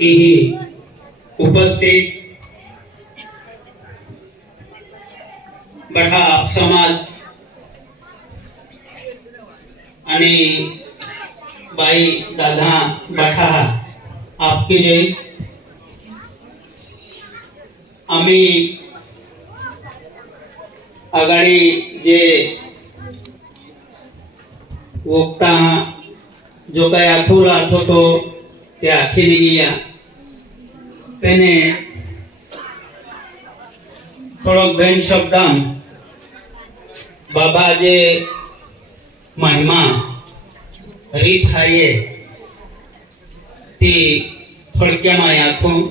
ही उपस्थित बठा समाज आणि बाई दादा बठा आपकी जय आम्ही आघाडी जे वक्ता जो काही आठवलं आठवतो તે આખી ગયા તેને થોડોક બેન શબ્દામ બાબા જે મહિમા રીત હાઈએ ती थोडक्यामध्ये आखून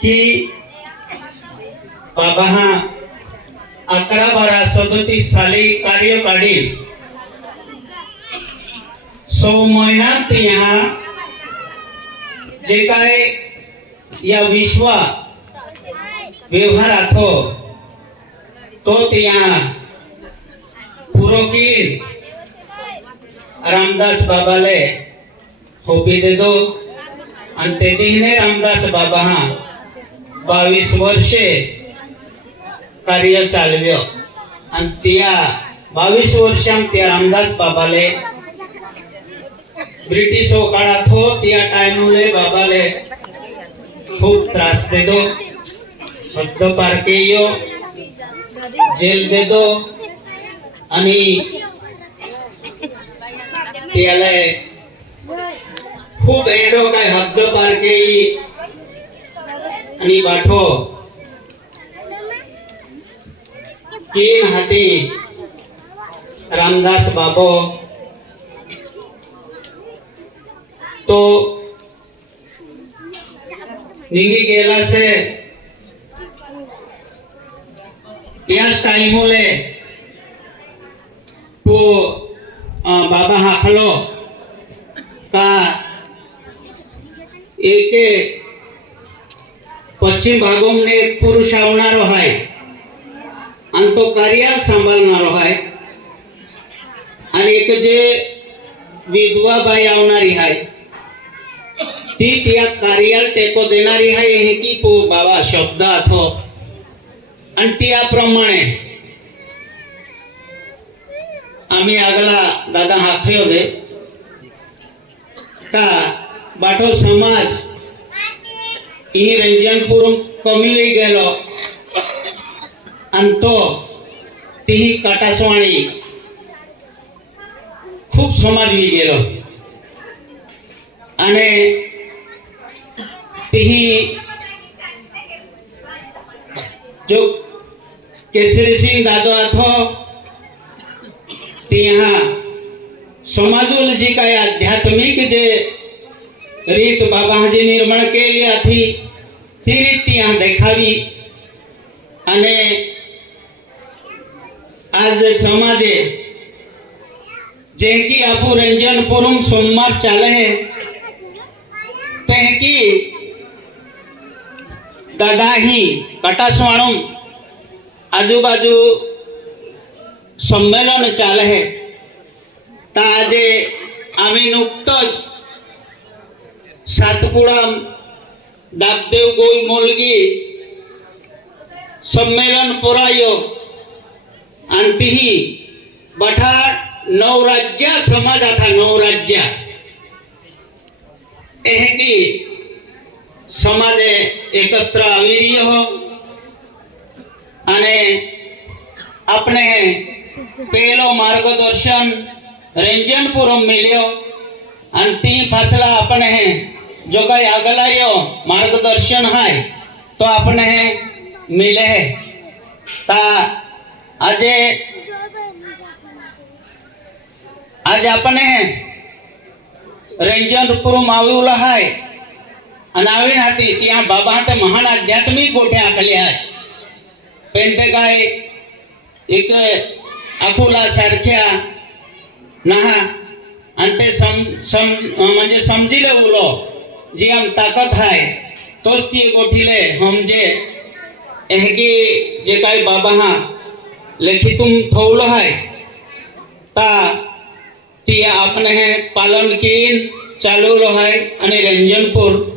की बाबा हा अकरा बारा सदोतीस साली कार्यकाळी सौ महिन्यात ह्या जे या विश्वा व्यवहार आखो तो रामदास बाबाले होपी देतो. आणि तेथीने रामदास बाबा हा बावीस वर्षे कार्य चालव्यो आणि त्या बावीस वर्षां त्या रामदास बाबाले બ્રિટિશો કાળા થો ત્યાં ટાઈમ લે, બાબા લે. ખૂબ ત્રાસ દે દો. હદ્દ પાર કેયો. જેલ દે દો. અને ત્યારે ખૂબ એડો કઈ હદ્દ પાર કે અને બાઠો. કેમ હતી રામદાસ બાબો. તો નીકળી ગયેલા છે ત્યાં ટાઈમ લે? તો બાબા હાખલો કા? એકે પશ્ચિમ ભાગોને પુરુષ આવનારો હોય. અને તો કાર્યાલ સંભાળનારો હોય. અને એક જે વિધવાભાઈ આવનારી હોય. સ્થિत या कार्याल टेको देणारी हा हेकी पो बाबा शब्द आथो आणि त्या प्रमाणे आम्ही आगला दादा हाखयो दे का बाठो समाज ही रंजनपूर कमी होई गेलो आणि तो तीही कटासवाणी खूप समाज होई गेलो आणि तीही जो केसरीसिंग दादो आथो ते ह्या समाजूल जी काय आध्यात्मिक जे રીત બાબાજી નિર્માણ કેલી આથી તે રીત ત્યાં દેખાવી અને આજ સમાજે જેકી આપુ રંજનપુરમ સોમવાર ચાલે હે તેકી दादाही कटास वाणुम आजू बाजू सम्मेलन चाल है ताजे आमी नुक्त सातपुड़ा दापदेव गोई मोलगी सम्मेलन पराय आंती ही बठा नौराज्या समाज था नौराज्या સમાજે એકત્ર આવી રહ્યો અને આપણે પહેલો માર્ગદર્શન રેંજનપુરમ મળ્યો. અને તે ફાસલા આપણે જો કઈ આગળ આવ્યો, માર્ગદર્શન હાય, તો આપણે મિલે. તા આજે આજે આપણે રેંજનપુરમ આવ્યું હાય. આવી હતી. ત્યાં बाबा तो महान आध्यात्मिक ગોઠ્યા આખલ્યા પણ તે काय एक अकोला सारख्या नहा सम सम उलो जी हम ताकत है तो ती गोठिले हमजे एहगी जे काय बाबा हा तुम थोवलं है ता ती आपने पालन कीन चालू रहा है रंजनपूर